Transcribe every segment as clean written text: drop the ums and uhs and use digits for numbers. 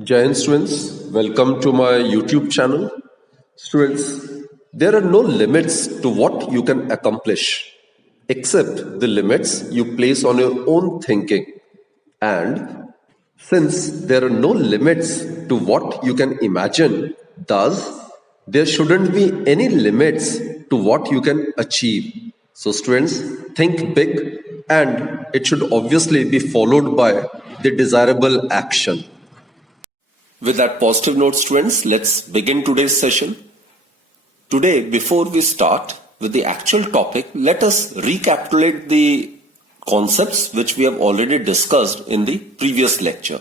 Jai Hind students, welcome to my YouTube channel. Students, there are no limits to what you can accomplish except the limits you place on your own thinking. And since there are no limits to what you can imagine, thus there shouldn't be any limits to what you can achieve. So, students, think big and it should obviously be followed by the desirable action. With that positive note, students, let's begin today's session. Today, before we start with the actual topic, let us recapitulate the concepts which we have already discussed in the previous lecture.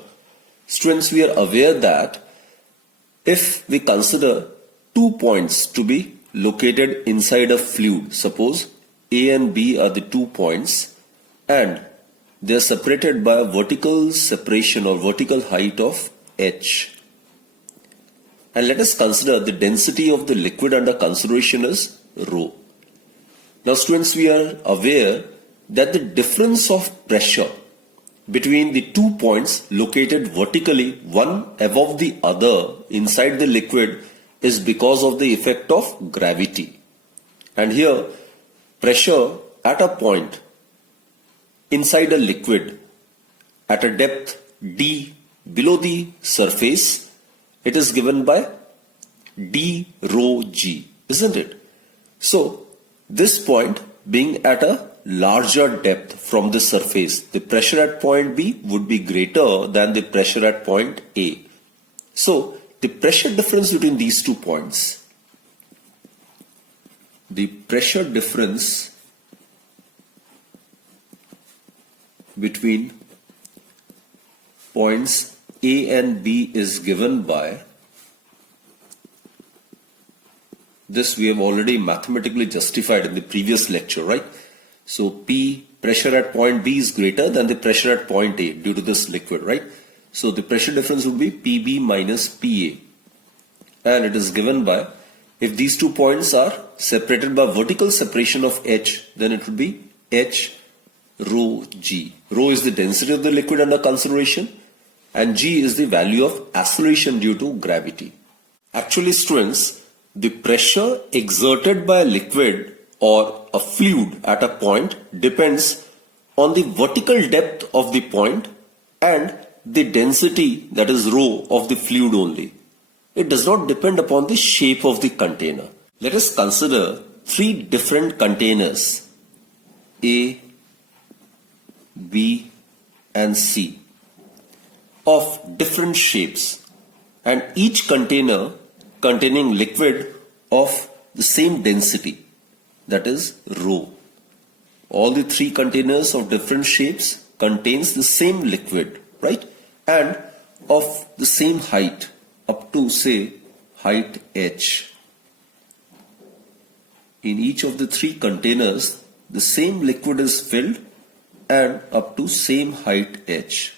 Students, we are aware that if we consider 2 points to be located inside a fluid, suppose A and B are the 2 points and they are separated by a vertical separation or vertical height of h. And let us consider the density of the liquid under consideration is rho. Now students, we are aware that the difference of pressure between the 2 points located vertically, one above the other inside the liquid, is because of the effect of gravity. And here pressure at a point inside a liquid at a depth d below the surface, it is given by d rho g, isn't it? So this point being at a larger depth from the surface, the pressure at point B would be greater than the pressure at point A. So the pressure difference between these 2 points, the pressure difference between points A and B is given by, this we have already mathematically justified in the previous lecture, right? So P, pressure at point B is greater than the pressure at point A due to this liquid, right? So the pressure difference would be PB minus PA, and it is given by, if these 2 points are separated by vertical separation of H, then it would be H rho G. Rho is the density of the liquid under consideration and G is the value of acceleration due to gravity. Actually students, the pressure exerted by a liquid or a fluid at a point depends on the vertical depth of the point and the density, that is rho, of the fluid only. It does not depend upon the shape of the container. Let us consider 3 different containers, A, B and C, of different shapes, and each container containing liquid of the same density, that is rho. All the 3 containers of different shapes contains the same liquid, right? And of the same height up to say height h. In each of the 3 containers the same liquid is filled and up to same height h.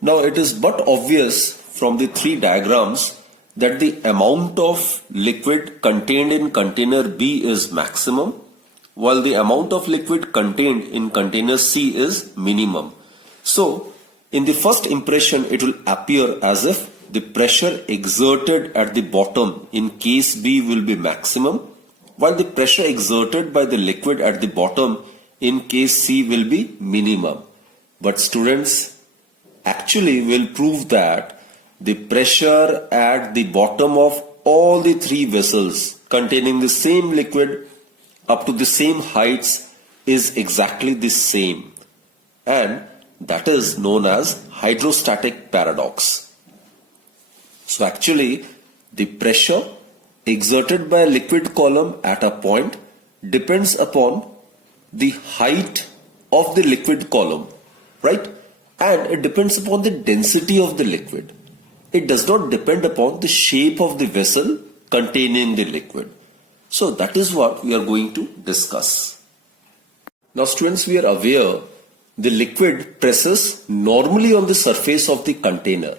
Now it is but obvious from the 3 diagrams that the amount of liquid contained in container B is maximum, while the amount of liquid contained in container C is minimum. So in the first impression it will appear as if the pressure exerted at the bottom in case B will be maximum, while the pressure exerted by the liquid at the bottom in case C will be minimum. But students, actually we'll prove that the pressure at the bottom of all the 3 vessels containing the same liquid up to the same heights is exactly the same, and that is known as hydrostatic paradox. So actually the pressure exerted by a liquid column at a point depends upon the height of the liquid column, right? And it depends upon the density of the liquid. It does not depend upon the shape of the vessel containing the liquid. So that is what we are going to discuss. Now students, we are aware the liquid presses normally on the surface of the container.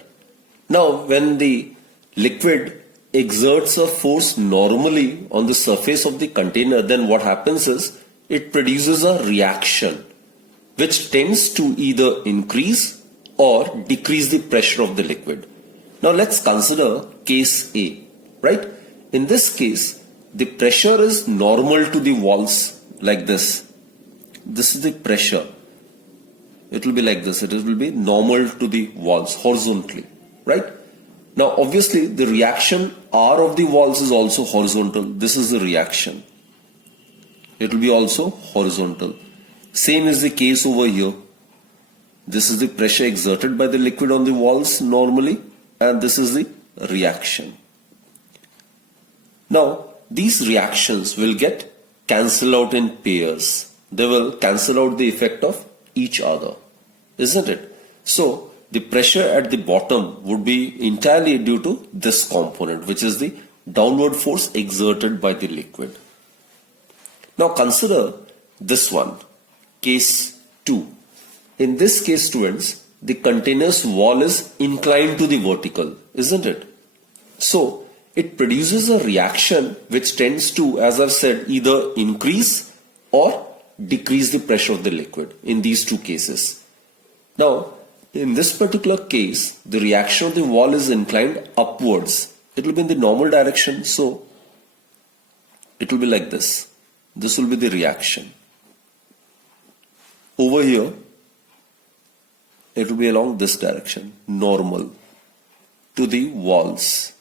Now when the liquid exerts a force normally on the surface of the container, then what happens is it produces a reaction which tends to either increase or decrease the pressure of the liquid. Now let's consider case A, right? In this case, the pressure is normal to the walls like this. This is the pressure. It will be like this. It will be normal to the walls horizontally, right? Now obviously the reaction R of the walls is also horizontal. This is the reaction. It will be also horizontal. Same is the case over here. This is the pressure exerted by the liquid on the walls normally, and this is the reaction. Now these reactions will get cancelled out in pairs. They will cancel out the effect of each other, isn't it? So the pressure at the bottom would be entirely due to this component, which is the downward force exerted by the liquid. Now consider this one, case 2. In this case, students, the container's wall is inclined to the vertical, isn't it? So it produces a reaction which tends to, as I've said, either increase or decrease the pressure of the liquid in these two cases. Now, in this particular case, the reaction of the wall is inclined upwards. It will be in the normal direction, so it will be like this. This will be the reaction. Over here, it will be along this direction, normal to the walls.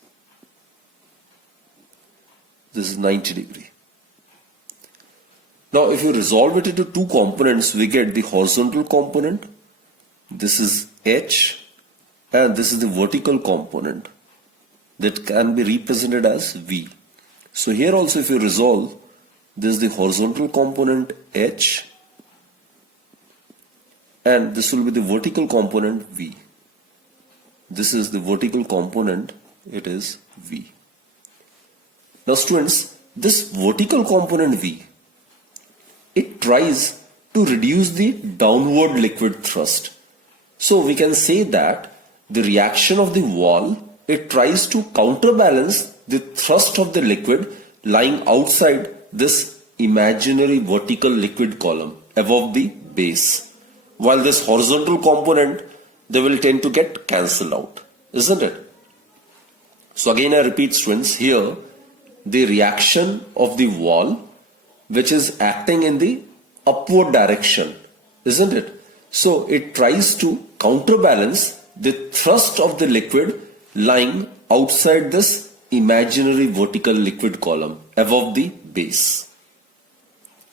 This is 90 degree. Now if you resolve it into two components, we get the horizontal component. This is H, and this is the vertical component that can be represented as V. So here also if you resolve, this is the horizontal component H, and this will be the vertical component V. This is the vertical component, it is V. Now students, this vertical component V, it tries to reduce the downward liquid thrust. So we can say that the reaction of the wall, it tries to counterbalance the thrust of the liquid lying outside this imaginary vertical liquid column above the base. While this horizontal component, they will tend to get cancelled out, isn't it? So again I repeat students, here the reaction of the wall which is acting in the upward direction, isn't it? So it tries to counterbalance the thrust of the liquid lying outside this imaginary vertical liquid column above the base.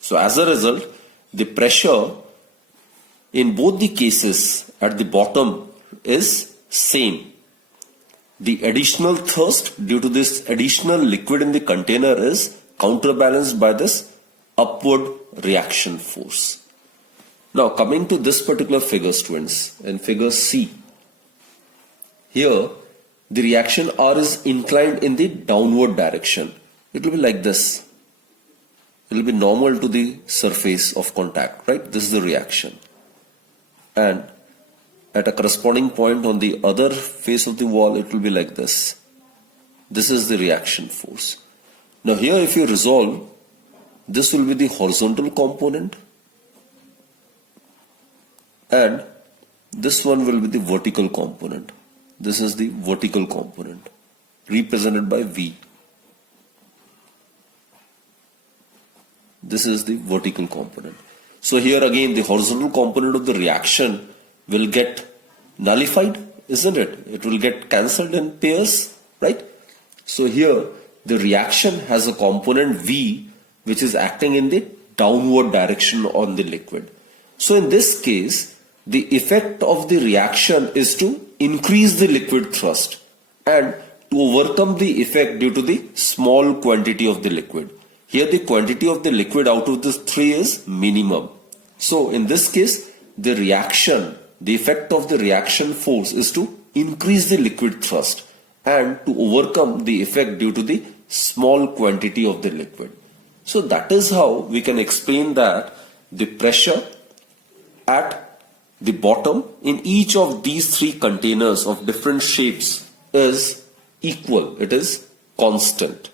So as a result, the pressure in both the cases at the bottom is same. The additional thrust due to this additional liquid in the container is counterbalanced by this upward reaction force. Now coming to this particular figure students, in figure C, here the reaction R is inclined in the downward direction. It will be like this. It will be normal to the surface of contact, right? This is the reaction. And at a corresponding point on the other face of the wall, it will be like this. This is the reaction force. Now here if you resolve, this will be the horizontal component and this one will be the vertical component. This is the vertical component represented by V. This is the vertical component. So here again the horizontal component of the reaction will get nullified, isn't it? It will get cancelled in pairs, right? So here the reaction has a component V which is acting in the downward direction on the liquid. So in this case, the effect of the reaction is to increase the liquid thrust and to overcome the effect due to the small quantity of the liquid. Here the quantity of the liquid out of this 3 is minimum. So in this case, the reaction, the effect of the reaction force is to increase the liquid thrust and to overcome the effect due to the small quantity of the liquid. So that is how we can explain that the pressure at the bottom in each of these 3 containers of different shapes is equal. It is constant.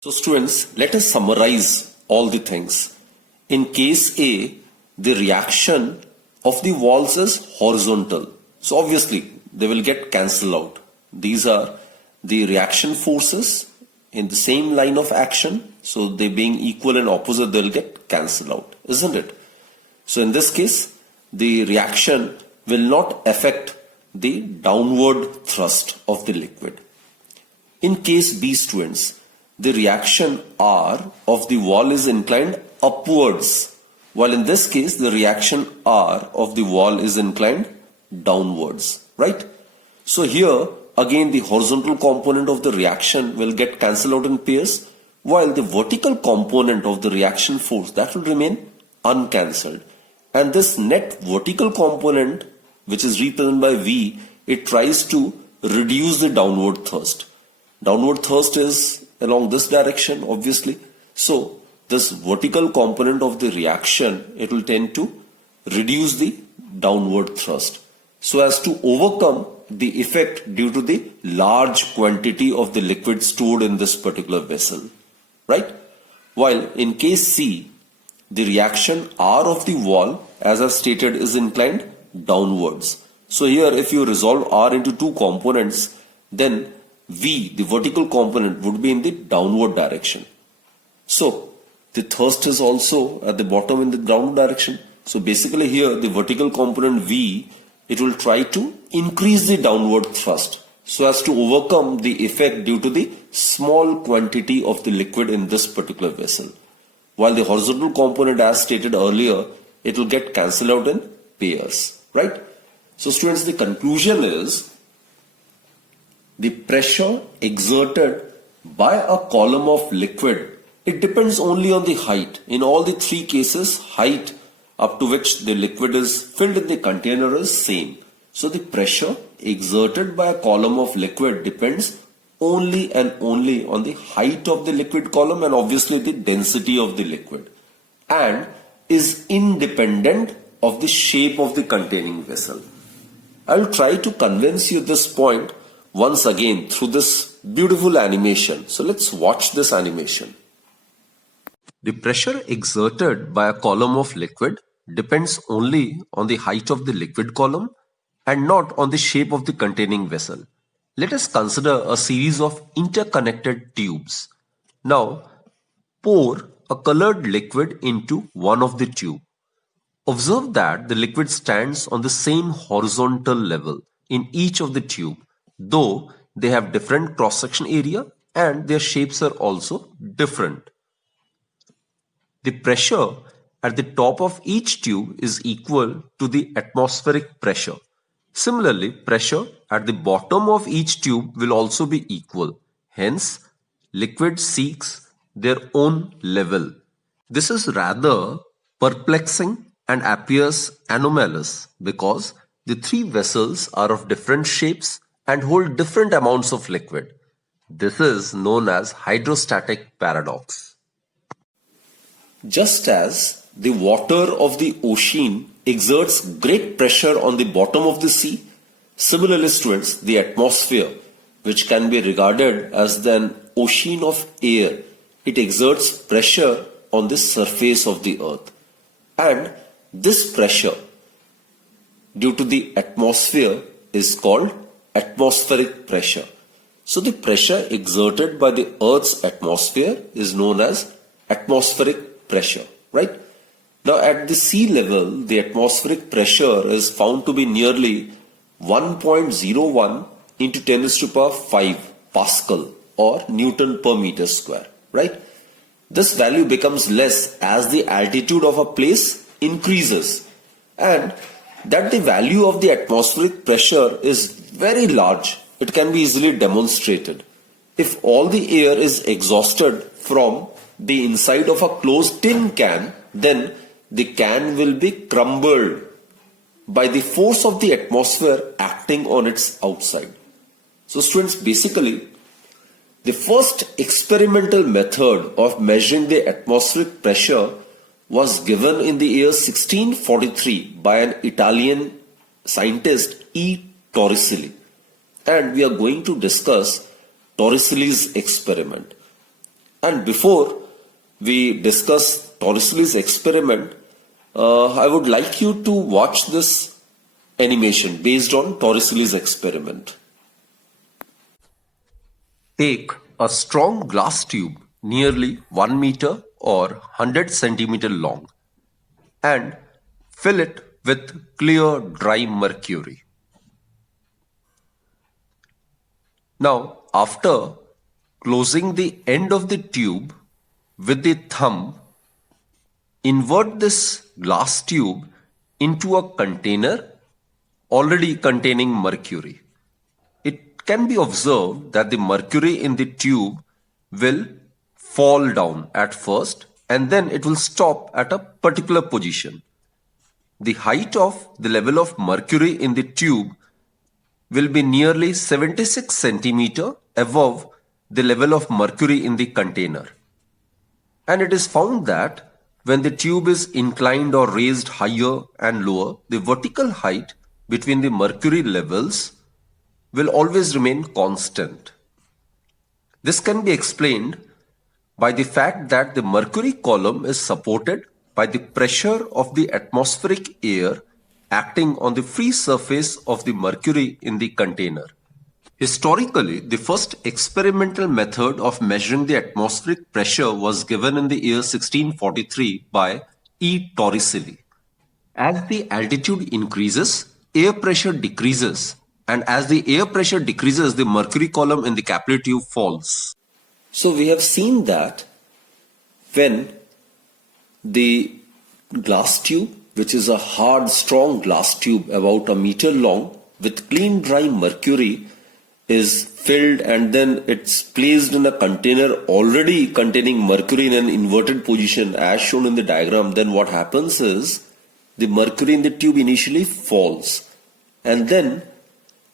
So students, let us summarize all the things. In case A, the reaction of the walls is horizontal, So obviously they will get cancelled out. These are the reaction forces in the same line of action. So they being equal and opposite, they'll get cancelled out, isn't it? So in this case, the reaction will not affect the downward thrust of the liquid. In case B, students, the reaction R of the wall is inclined upwards, while in this case the reaction R of the wall is inclined downwards, right? So here again the horizontal component of the reaction will get cancelled out in pairs, while the vertical component of the reaction force, that will remain uncancelled. And this net vertical component, which is represented by V, it tries to reduce the downward thrust. Downward thrust is along this direction, obviously. So this vertical component of the reaction, it will tend to reduce the downward thrust, so as to overcome the effect due to the large quantity of the liquid stored in this particular vessel, right? While in case C, the reaction R of the wall, as I stated, is inclined downwards. So here if you resolve R into two components, then V, the vertical component, would be in the downward direction. So the thrust is also at the bottom in the downward direction. So basically here the vertical component V, it will try to increase the downward thrust so as to overcome the effect due to the small quantity of the liquid in this particular vessel. While the horizontal component, as stated earlier, it will get cancelled out in pairs, right? So students, the conclusion is the pressure exerted by a column of liquid, it depends only on the height. In all the three cases, height up to which the liquid is filled in the container is same. So the pressure exerted by a column of liquid depends only and only on the height of the liquid column and obviously the density of the liquid, and is independent of the shape of the containing vessel. I will try to convince you this point once again through this beautiful animation. So let's watch this animation. The pressure exerted by a column of liquid depends only on the height of the liquid column and not on the shape of the containing vessel. Let us consider a series of interconnected tubes. Now, pour a colored liquid into one of the tubes. Observe that the liquid stands on the same horizontal level in each of the tube, though they have different cross-section area and their shapes are also different. The pressure at the top of each tube is equal to the atmospheric pressure. Similarly, pressure at the bottom of each tube will also be equal. Hence, liquid seeks their own level. This is rather perplexing and appears anomalous because the three vessels are of different shapes and hold different amounts of liquid. This is known as hydrostatic paradox. Just as the water of the ocean exerts great pressure on the bottom of the sea, similarly, students, the atmosphere, which can be regarded as an ocean of air, it exerts pressure on the surface of the earth. And this pressure due to the atmosphere is called atmospheric pressure. So the pressure exerted by the earth's atmosphere is known as atmospheric pressure, right? Now at the sea level, the atmospheric pressure is found to be nearly 1.01 into 10 raised to power 5 Pascal or Newton per meter square, right? This value becomes less as the altitude of a place increases, and that the value of the atmospheric pressure is very large. It can be easily demonstrated. If all the air is exhausted from the inside of a closed tin can, then the can will be crumbled by the force of the atmosphere acting on its outside. So students, basically, the first experimental method of measuring the atmospheric pressure was given in the year 1643 by an Italian scientist E. Torricelli. And we are going to discuss Torricelli's experiment. And before we discuss Torricelli's experiment, I would like you to watch this animation based on Torricelli's experiment. Take a strong glass tube nearly 1 meter or 100 centimeter long and fill it with clear dry mercury. Now, after closing the end of the tube with the thumb, invert this glass tube into a container already containing mercury. It can be observed that the mercury in the tube will fall down at first and then it will stop at a particular position. The height of the level of mercury in the tube will be nearly 76 centimeter above the level of mercury in the container. And it is found that when the tube is inclined or raised higher and lower, the vertical height between the mercury levels will always remain constant. This can be explained by the fact that the mercury column is supported by the pressure of the atmospheric air acting on the free surface of the mercury in the container. Historically, the first experimental method of measuring the atmospheric pressure was given in the year 1643 by E. Torricelli. As the altitude increases, air pressure decreases, and as the air pressure decreases, the mercury column in the capillary tube falls. So we have seen that when the glass tube, which is a hard, strong glass tube about a meter long with clean, dry mercury, is filled and then it's placed in a container already containing mercury in an inverted position as shown in the diagram, then what happens is the mercury in the tube initially falls and then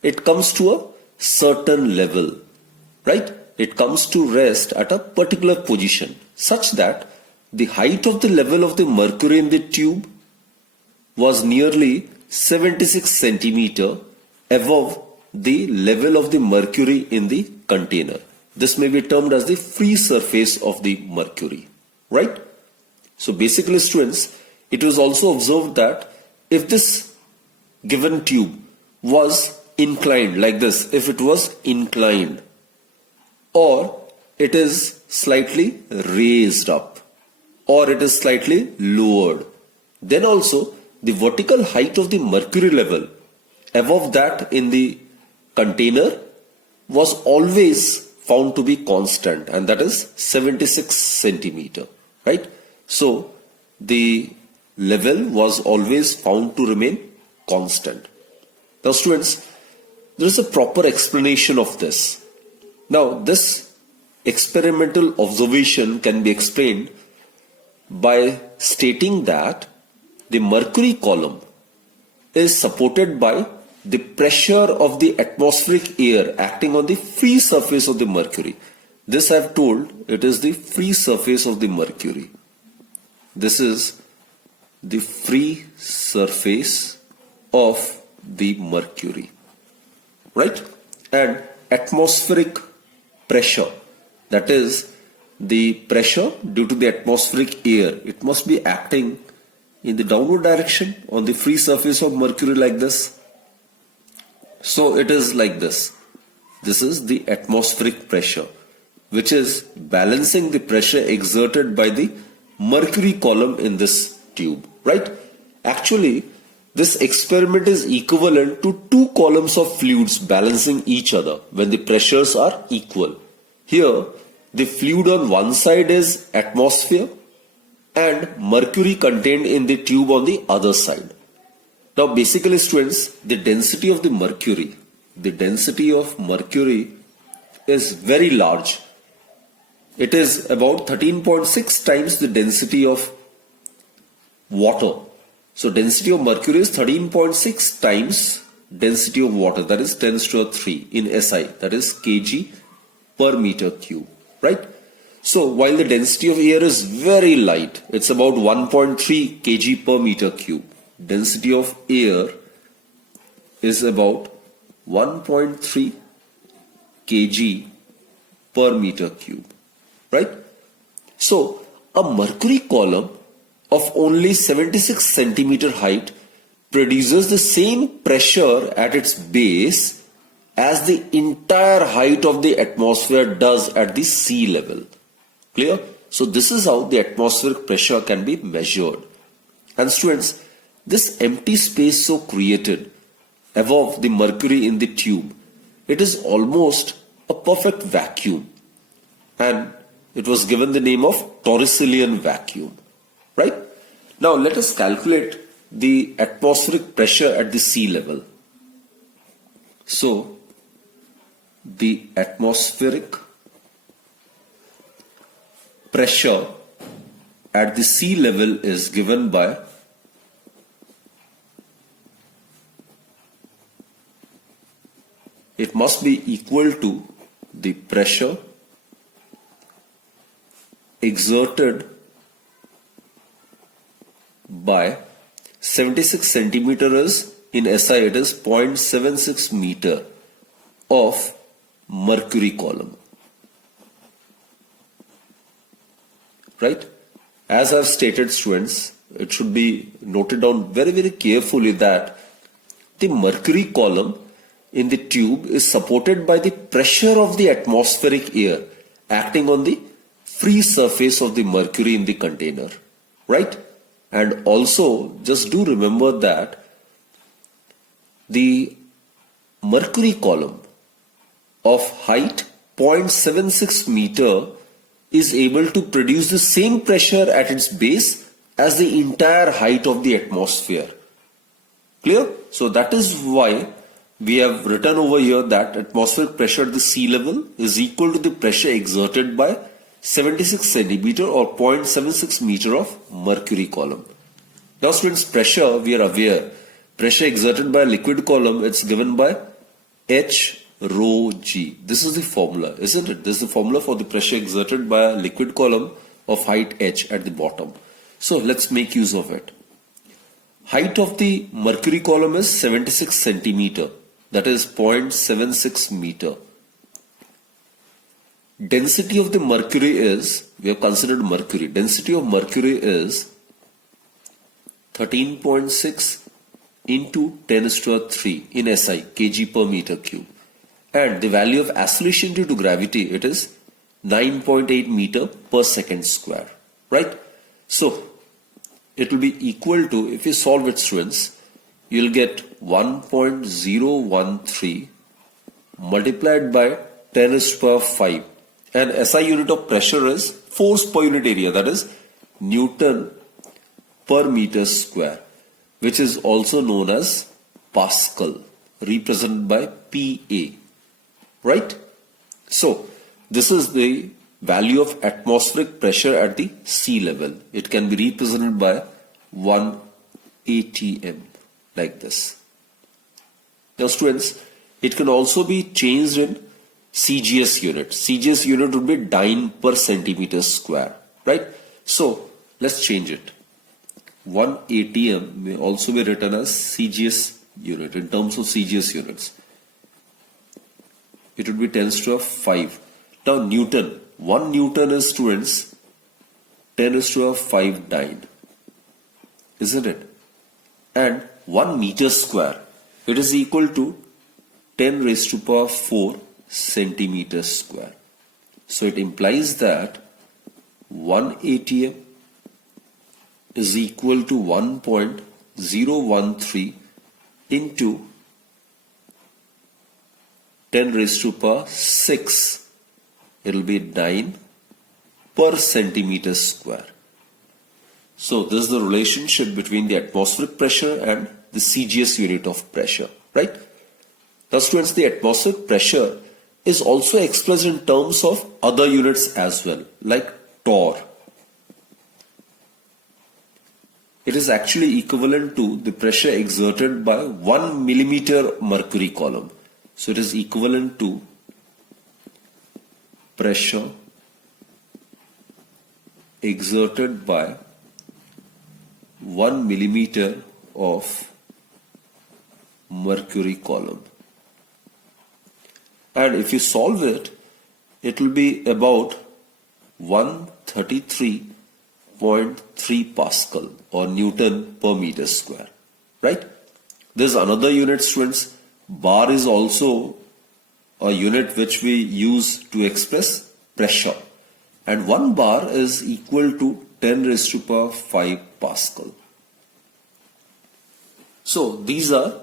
it comes to a certain level, right? It comes to rest at a particular position such that the height of the level of the mercury in the tube was nearly 76 centimeter above the level of the mercury in the container. This may be termed as the free surface of the mercury, right? So basically, students, it was also observed that if this given tube was inclined like this, if it was inclined or it is slightly raised up or it is slightly lowered, then also the vertical height of the mercury level above that in the container was always found to be constant, and that is 76 centimeter, right? So the level was always found to remain constant. Now students, there is a proper explanation of this. Now this experimental observation can be explained by stating that the mercury column is supported by the pressure of the atmospheric air acting on the free surface of the mercury. This I have told, it is the free surface of the mercury. This is the free surface of the mercury, right? And atmospheric pressure, that is the pressure due to the atmospheric air, it must be acting in the downward direction on the free surface of mercury like this. So it is like this. This is the atmospheric pressure, which is balancing the pressure exerted by the mercury column in this tube, right? Actually, this experiment is equivalent to two columns of fluids balancing each other when the pressures are equal. Here, the fluid on one side is atmosphere and mercury contained in the tube on the other side. Now basically students, the density of mercury is very large. It is about 13.6 times the density of water. So density of mercury is 13.6 times density of water, that is 10 to the 3 in SI, that is kg per meter cube, right? So while the density of air is very light, it's about 1.3 kg per meter cube. Density of air is about 1.3 kg per meter cube, right? So a mercury column of only 76 centimeter height produces the same pressure at its base as the entire height of the atmosphere does at the sea level. Clear? So this is how the atmospheric pressure can be measured. And students, this empty space so created above the mercury in the tube, it is almost a perfect vacuum, and it was given the name of Torricellian vacuum. Right? Now let us calculate the atmospheric pressure at the sea level. So the atmospheric pressure at the sea level is given by it must be equal to the pressure exerted by 76 centimeter is in SI it is 0.76 meter of mercury column. Right? As I've stated, students, it should be noted down very carefully that the mercury column in the tube is supported by the pressure of the atmospheric air acting on the free surface of the mercury in the container. Right? And also just do remember that the mercury column of height 0.76 meter is able to produce the same pressure at its base as the entire height of the atmosphere. Clear? So that is why we have written over here that atmospheric pressure at the sea level is equal to the pressure exerted by 76 centimeter or 0.76 meter of mercury column. Now students, pressure, we are aware, pressure exerted by a liquid column, it's given by H rho G. This is the formula, isn't it? This is the formula for the pressure exerted by a liquid column of height H at the bottom. So let's make use of it. Height of the mercury column is 76 centimeter, that is 0.76 meter. Density of the mercury is, we have considered mercury, density of mercury is 13.6 into 10 raised to 3 in SI, kg per meter cube. And the value of acceleration due to gravity, it is 9.8 meter per second square. Right? So it will be equal to, if you solve it, students, you'll get 1.013 multiplied by 10 raised to 5. And SI unit of pressure is force per unit area, that is Newton per meter square, which is also known as Pascal, represented by PA. Right? So this is the value of atmospheric pressure at the sea level. It can be represented by 1 atm like this. Now students, it can also be changed in CGS unit. CGS unit would be dyne per centimeter square. Right? So let's change it. 1 atm may also be written as CGS unit in terms of CGS units. It would be 10 raised to 5. Now Newton, 1 Newton is, students, 10 raised to 5 dyne, isn't it? And 1 meter square, it is equal to 10 raised to 4 centimeter square. So it implies that 1 atm is equal to 1.013 into 10 raised to 6. It will be dyne per centimeter square. So this is the relationship between the atmospheric pressure and the CGS unit of pressure. Right? Now students, the atmospheric pressure is also expressed in terms of other units as well, like torr. It is actually equivalent to the pressure exerted by 1 millimeter mercury column. So it is equivalent to pressure exerted by 1 millimeter of mercury column. And if you solve it, it will be about 133.3 Pascal or Newton per meter square. Right? There's another unit, students. Bar is also a unit which we use to express pressure. And 1 bar is equal to 10 raised to power 5 Pascal. So these are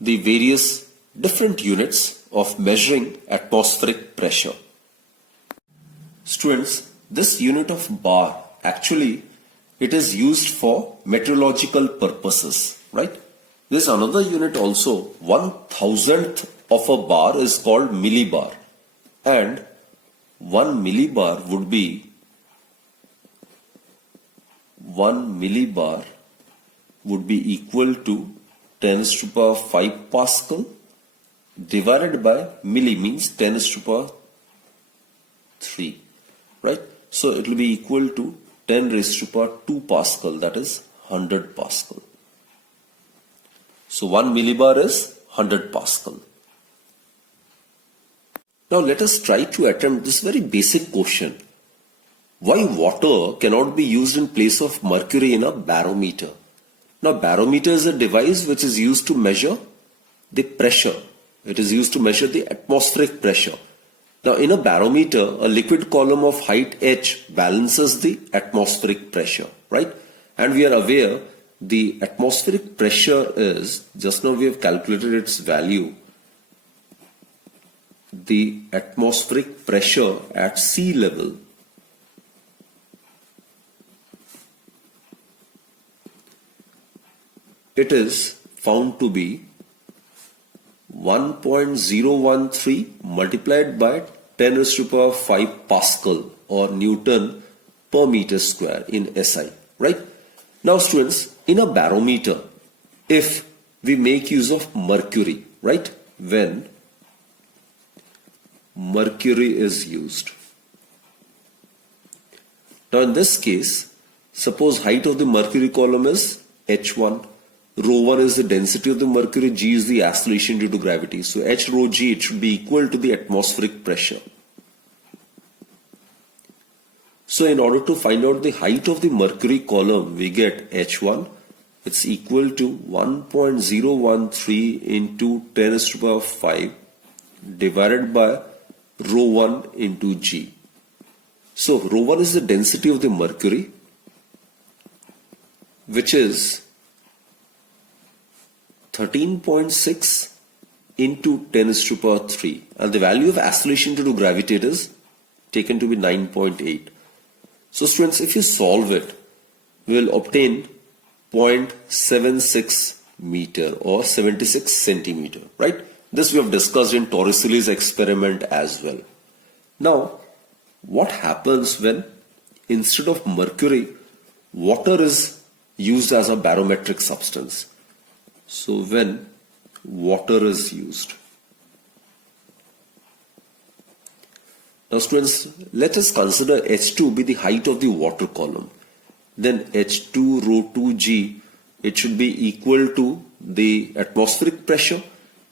the various different units of measuring atmospheric pressure. Students, this unit of bar, actually it is used for meteorological purposes, right? There's another unit also, 1,000th of a bar is called millibar, and 1 millibar would be 1 millibar would be equal to 10 raised to power 5 Pascal divided by milli means 10 raised to power 3, right? So it will be equal to 10 raised to power 2 Pascal, that is 100 Pascal. So 1 millibar is 100 Pascal. Now let us try to attempt this very basic question. Why water cannot be used in place of mercury in a barometer? Now barometer is a device which is used to measure the pressure. It is used to measure the atmospheric pressure. Now in a barometer, a liquid column of height h balances the atmospheric pressure, right? And we are aware the atmospheric pressure is, just now we have calculated its value. The atmospheric pressure at sea level it is found to be 1.013 multiplied by 10 raised to power 5 Pascal or Newton per meter square in SI, right? Now students, in a barometer, if we make use of mercury, right? When mercury is used. Now in this case, suppose height of the mercury column is H1, rho 1 is the density of the mercury, G is the acceleration due to gravity. So H rho G, it should be equal to the atmospheric pressure. So in order to find out the height of the mercury column, we get H1, it's equal to 1.013 into 10 raised to power 5 divided by rho 1 into G. So rho 1 is the density of the mercury, which is 13.6 into 10 raised to power 3, and the value of acceleration due to gravity is taken to be 9.8. So students, if you solve it, we will obtain 0.76 meter or 76 centimeter, right? This we have discussed in Torricelli's experiment as well. Now, what happens when instead of mercury, water is used as a barometric substance? So when water is used. Now students, let us consider H2 be the height of the water column. Then H2 rho 2G, it should be equal to the atmospheric pressure,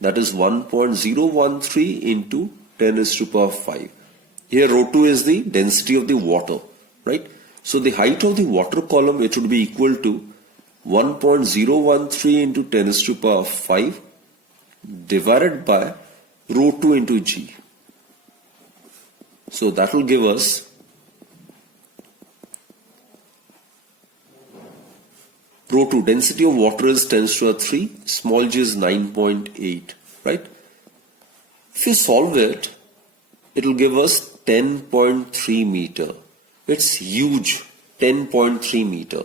that is 1.013 into 10 raised to power 5. Here rho 2 is the density of the water, right? So the height of the water column, it should be equal to 1.013 into 10 raised to power 5 divided by rho 2 into G. So that will give us rho 2, density of water is 10 to the 3, small g is 9.8, right? If you solve it, it will give us 10.3 meter. It's huge, 10.3 meter.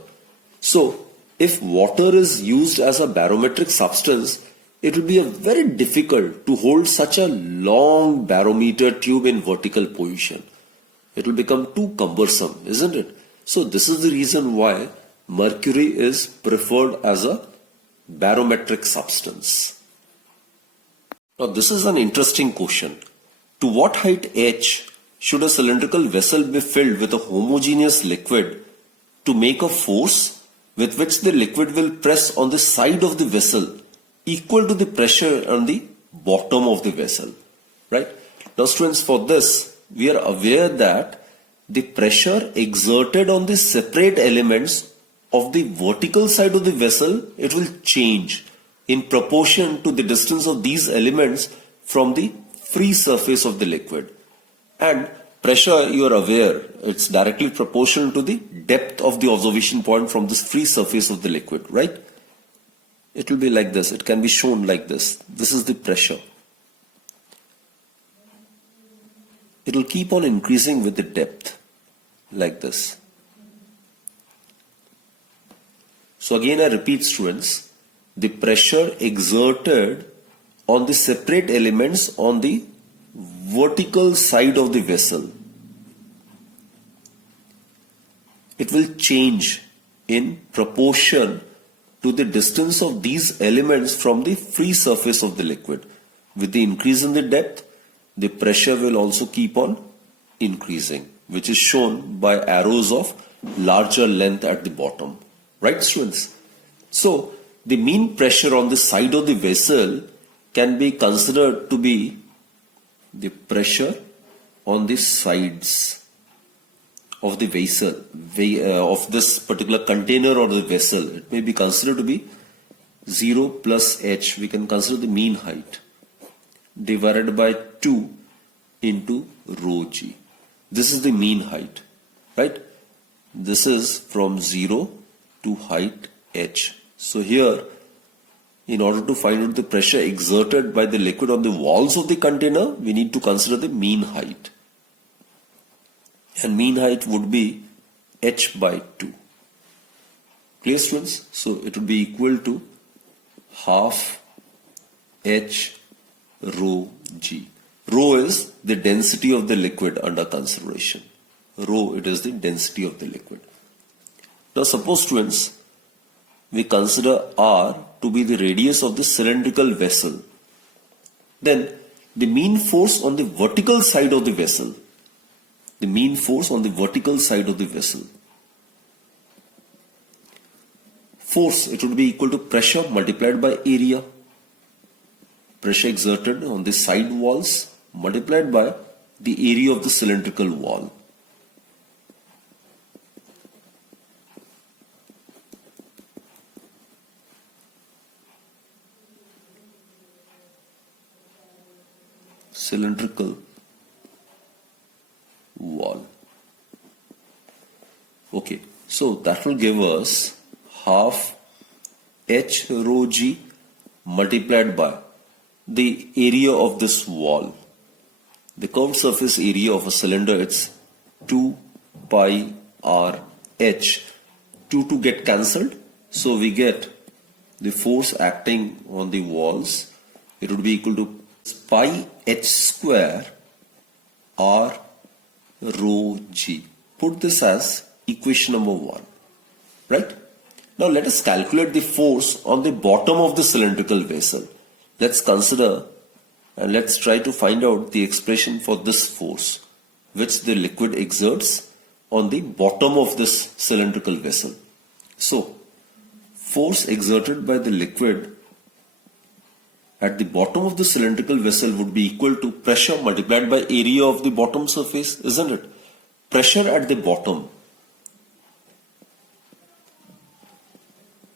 So if water is used as a barometric substance, it will be very difficult to hold such a long barometer tube in vertical position. It will become too cumbersome, isn't it? So this is the reason why mercury is preferred as a barometric substance. Now this is an interesting question. To what height h should a cylindrical vessel be filled with a homogeneous liquid to make a force with which the liquid will press on the side of the vessel equal to the pressure on the bottom of the vessel, right? Now students, for this we are aware that the pressure exerted on the separate elements of the vertical side of the vessel, it will change, in proportion to the distance of these elements from the free surface of the liquid. And pressure, you are aware, it's directly proportional to the depth of the observation point from this free surface of the liquid, right? It will be like this. It can be shown like this. This is the pressure. It will keep on increasing with the depth, like this. So again I repeat, students, the pressure exerted on the separate elements on the vertical side of the vessel, it will change in proportion to the distance of these elements from the free surface of the liquid. With the increase in the depth, the pressure will also keep on increasing, which is shown by arrows of larger length at the bottom. Right, students? So, the mean pressure on the side of the vessel can be considered to be the pressure on the sides of the vessel, of this particular container or the vessel. It may be considered to be 0 plus h. We can consider the mean height divided by 2 into rho g. This is the mean height, right? This is from 0 to height h. So here, in order to find out the pressure exerted by the liquid on the walls of the container, we need to consider the mean height. And mean height would be h by 2. Clear, students? So it would be equal to half h rho g. Rho is the density of the liquid under consideration. Rho, it is the density of the liquid. Now suppose, students, we consider r to be the radius of the cylindrical vessel. Then the mean force on the vertical side of the vessel, the mean force on the vertical side of the vessel, force, it would be equal to pressure multiplied by area. Pressure exerted on the side walls multiplied by the area of the cylindrical wall. Cylindrical wall. Okay, so that will give us half h rho g multiplied by the area of this wall. The curved surface area of a cylinder, it's 2 pi r h. 2 get cancelled, so we get the force acting on the walls. It would be equal to pi h square r rho g. Put this as equation number 1. Right? Now let us calculate the force on the bottom of the cylindrical vessel. Let's consider and let's try to find out the expression for this force which the liquid exerts on the bottom of this cylindrical vessel. So, force exerted by the liquid at the bottom of the cylindrical vessel would be equal to pressure multiplied by area of the bottom surface, isn't it? Pressure at the bottom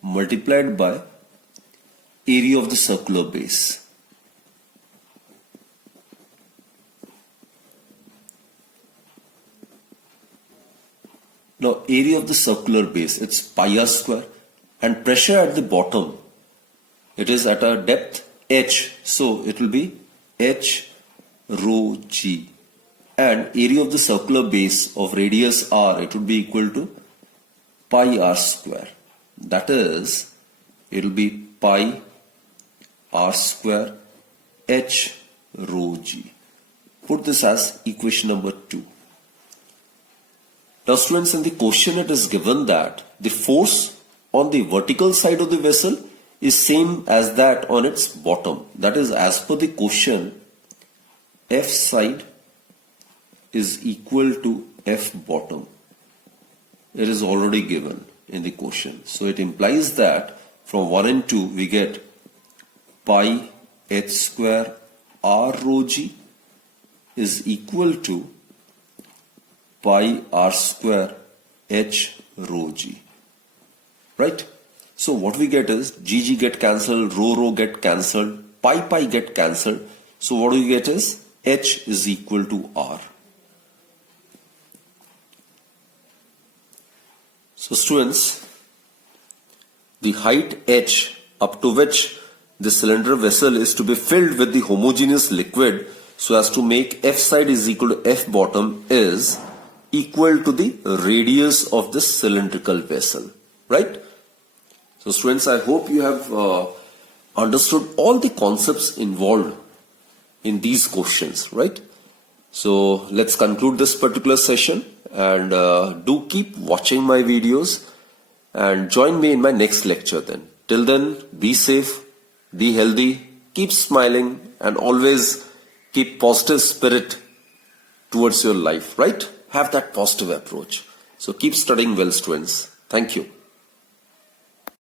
multiplied by area of the circular base. Now area of the circular base, it's pi r square, and pressure at the bottom, it is at a depth h, so it will be h rho g, and area of the circular base of radius r, it would be equal to pi r square. That is, it will be pi r square h rho g. Put this as equation number 2. Now students, in the question it is given that the force on the vertical side of the vessel is same as that on its bottom. That is, as per the question, F side is equal to F bottom. It is already given in the question. So it implies that from 1 and 2 we get pi h square r rho g is equal to pi r square h rho g. Right? So what we get is GG get cancelled, rho get cancelled, pi get cancelled. So what we get is H is equal to R. So students, the height H up to which the cylinder vessel is to be filled with the homogeneous liquid so as to make F side is equal to F bottom is equal to the radius of this cylindrical vessel, right? So students, I hope you have understood all the concepts involved in these questions, right? So let's conclude this particular session, and do keep watching my videos and join me in my next lecture then. Till then, be safe, be healthy, keep smiling, and always keep positive spirit towards your life, right? Have that positive approach. So keep studying well, students. Thank you.